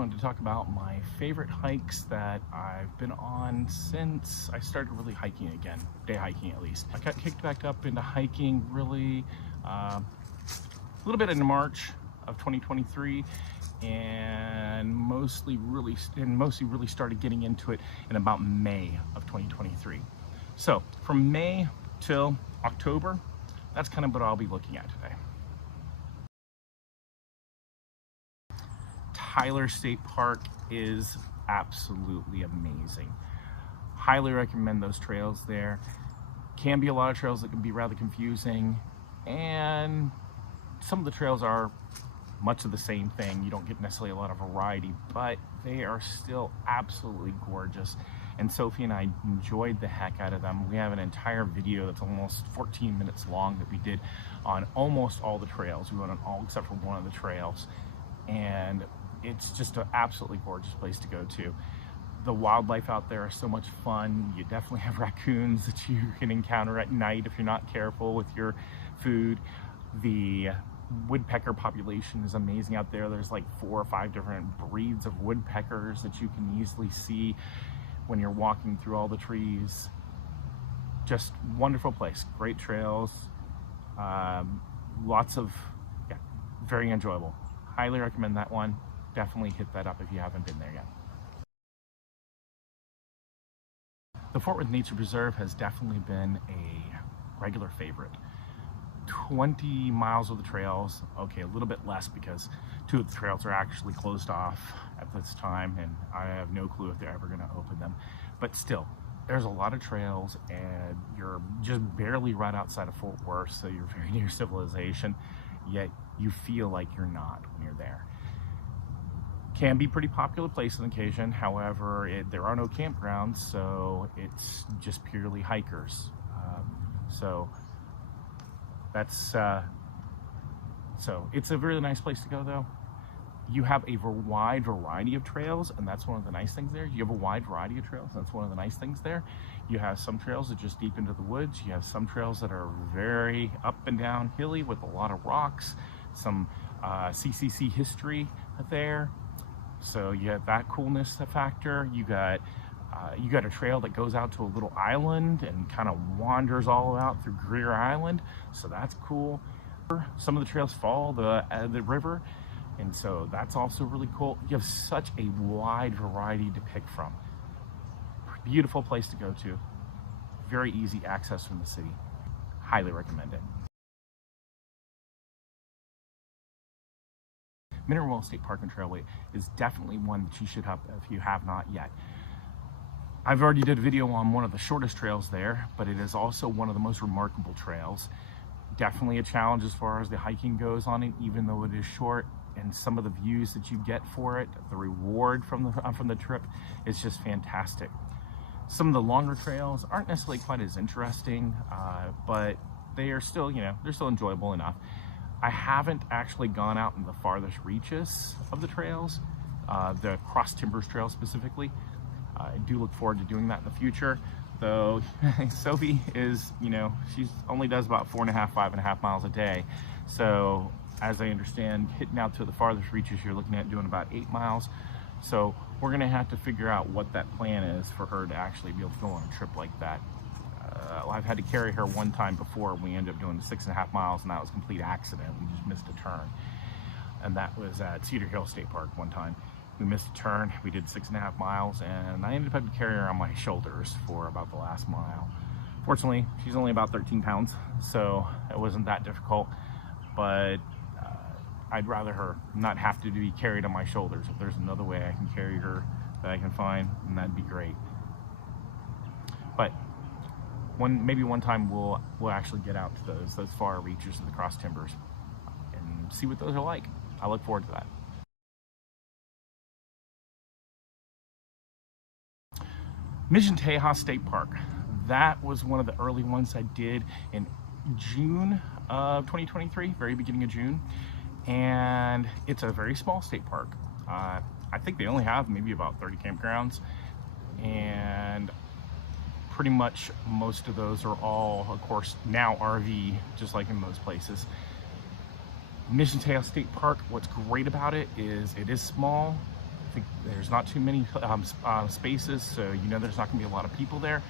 wanted to talk about my favorite hikes that I've been on since I started really hiking again, day hiking at least. I got kicked back up into hiking really a little bit in March of 2023, and mostly really started getting into it in about May of 2023. So from May till October, that's kind of what I'll be looking at today. Tyler State Park is absolutely amazing. Highly recommend those trails there. Can be a lot of trails that can be rather confusing, and some of the trails are much of the same thing. You don't get necessarily a lot of variety, but they are still absolutely gorgeous. And Sophie and I enjoyed the heck out of them. We have an entire video that's almost 14 minutes long that we did on almost all the trails. We went on all except for one of the trails, and it's just an absolutely gorgeous place to go to. The wildlife out there is so much fun. You definitely have raccoons that you can encounter at night if you're not careful with your food. The woodpecker population is amazing out there. There's like 4 or 5 different breeds of woodpeckers that you can easily see when you're walking through all the trees. Just wonderful place, great trails, lots of, very enjoyable. Highly recommend that one. Definitely hit that up if you haven't been there yet. The Fort Worth Nature Preserve has definitely been a regular favorite. 20 miles of the trails, okay, a little bit less because 2 of the trails are actually closed off at this time, and I have no clue if they're ever going to open them. But still, there's a lot of trails, and you're just barely right outside of Fort Worth, so you're very near civilization, yet you feel like you're not when you're there. Can be a pretty popular place on occasion. However, there are no campgrounds, so it's just purely hikers. So it's a really nice place to go, though. You have a wide variety of trails, and that's one of the nice things there. You have a wide variety of trails, and that's one of the nice things there. You have some trails that are just deep into the woods. You have some trails that are very up and down hilly with a lot of rocks, some CCC history there. So you have that coolness factor. You got a trail that goes out to a little island and kind of wanders all out through Greer Island, so that's cool. Some of the trails follow the river, and so that's also really cool. You have such a wide variety to pick from. Beautiful place to go to. Very easy access from the city. Highly recommend it. Mineral Wells State Park and Trailway is definitely one that you should have if you have not yet. I've already did a video on one of the shortest trails there, but it is also one of the most remarkable trails. Definitely a challenge as far as the hiking goes on it, even though it is short, and some of the views that you get for it, the reward from the trip is just fantastic. Some of the longer trails aren't necessarily quite as interesting, but they are still, they're still enjoyable enough. I haven't actually gone out in the farthest reaches of the trails, the Cross Timbers Trail specifically. I do look forward to doing that in the future, though. Sophie is, she only does about 4.5, 5.5 miles a day. So as I understand, hitting out to the farthest reaches, you're looking at doing about 8 miles. So we're gonna have to figure out what that plan is for her to actually be able to go on a trip like that. I've had to carry her one time before. We ended up doing 6.5 miles, and that was a complete accident. We just missed a turn. And that was at Cedar Hill State Park one time. We missed a turn, we did 6.5 miles, and I ended up having to carry her on my shoulders for about the last mile. Fortunately, she's only about 13 pounds, so it wasn't that difficult, but I'd rather her not have to be carried on my shoulders. If there's another way I can carry her that I can find, then that'd be great. But maybe one time we'll actually get out to those far reaches of the Cross Timbers and see what those are like. I look forward to that. Mission Tejas State Park. That was one of the early ones I did in June of 2023, very beginning of June. And it's a very small state park. I think they only have maybe about 30 campgrounds, and pretty much most of those are all, of course, now RV, just like in most places. Mission Tejas State Park, what's great about it is small, I think there's not too many spaces, so you know there's not gonna be a lot of people there.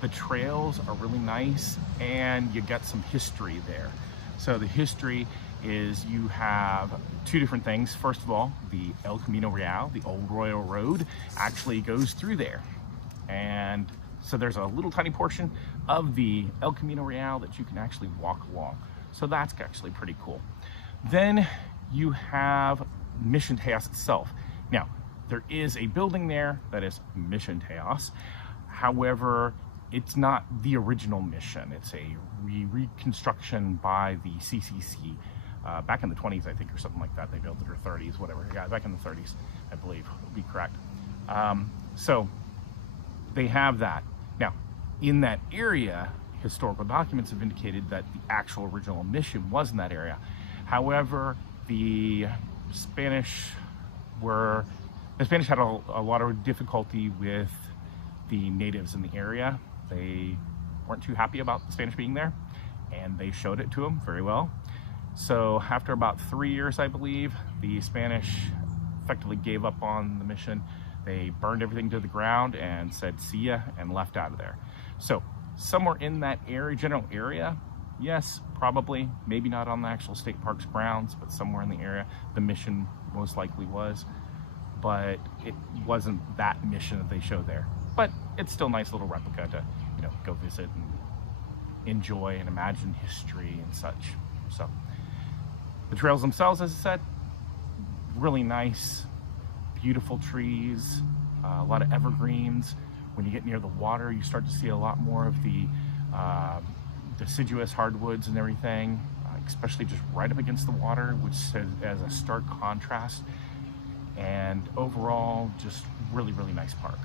The trails are really nice, and you got some history there. So the history is you have two different things. First of all, the El Camino Real, the old Royal Road, actually goes through there. And so there's a little tiny portion of the El Camino Real that you can actually walk along. So that's actually pretty cool. Then you have Mission Tejas itself. Now, there is a building there that is Mission Tejas. However, it's not the original mission. It's a reconstruction by the CCC. Back in the 20s, I think, or something like that. They built it, or 30s, whatever. Yeah, back in the 30s, I believe, would be correct. So they have that. Now, in that area, historical documents have indicated that the actual original mission was in that area. However, the Spanish had a lot of difficulty with the natives in the area. They weren't too happy about the Spanish being there, and they showed it to them very well. So after about 3 years, I believe, the Spanish effectively gave up on the mission. They burned everything to the ground and said, see ya, and left out of there. So somewhere in that area, general area, yes, probably, maybe not on the actual state park's grounds, but somewhere in the area, the mission most likely was. But it wasn't that mission that they showed there. But it's still a nice little replica to, you know, go visit and enjoy and imagine history and such. So the trails themselves, as I said, really nice, beautiful trees, a lot of evergreens. When you get near the water, you start to see a lot more of the deciduous hardwoods and everything, especially just right up against the water, which as a stark contrast. And overall, just really, really nice park.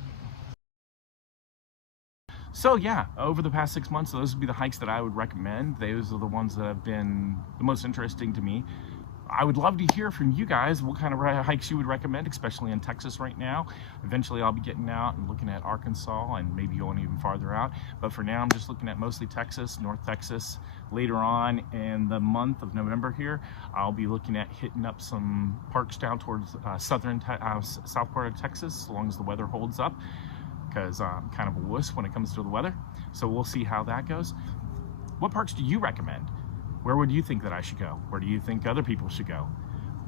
So yeah, over the past 6 months, those would be the hikes that I would recommend. Those are the ones that have been the most interesting to me. I would love to hear from you guys what kind of hikes you would recommend, especially in Texas right now. Eventually I'll be getting out and looking at Arkansas and maybe going even farther out. But for now, I'm just looking at mostly Texas, North Texas. Later on in the month of November here, I'll be looking at hitting up some parks down towards south part of Texas, as long as the weather holds up, because I'm kind of a wuss when it comes to the weather. So we'll see how that goes. What parks do you recommend? Where would you think that I should go? Where do you think other people should go?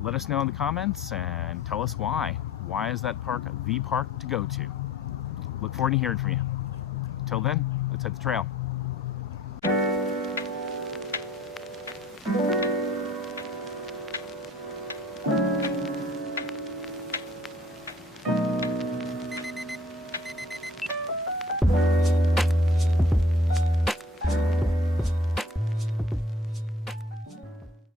Let us know in the comments and tell us why. Why is that park the park to go to? Look forward to hearing from you. Till then, let's hit the trail.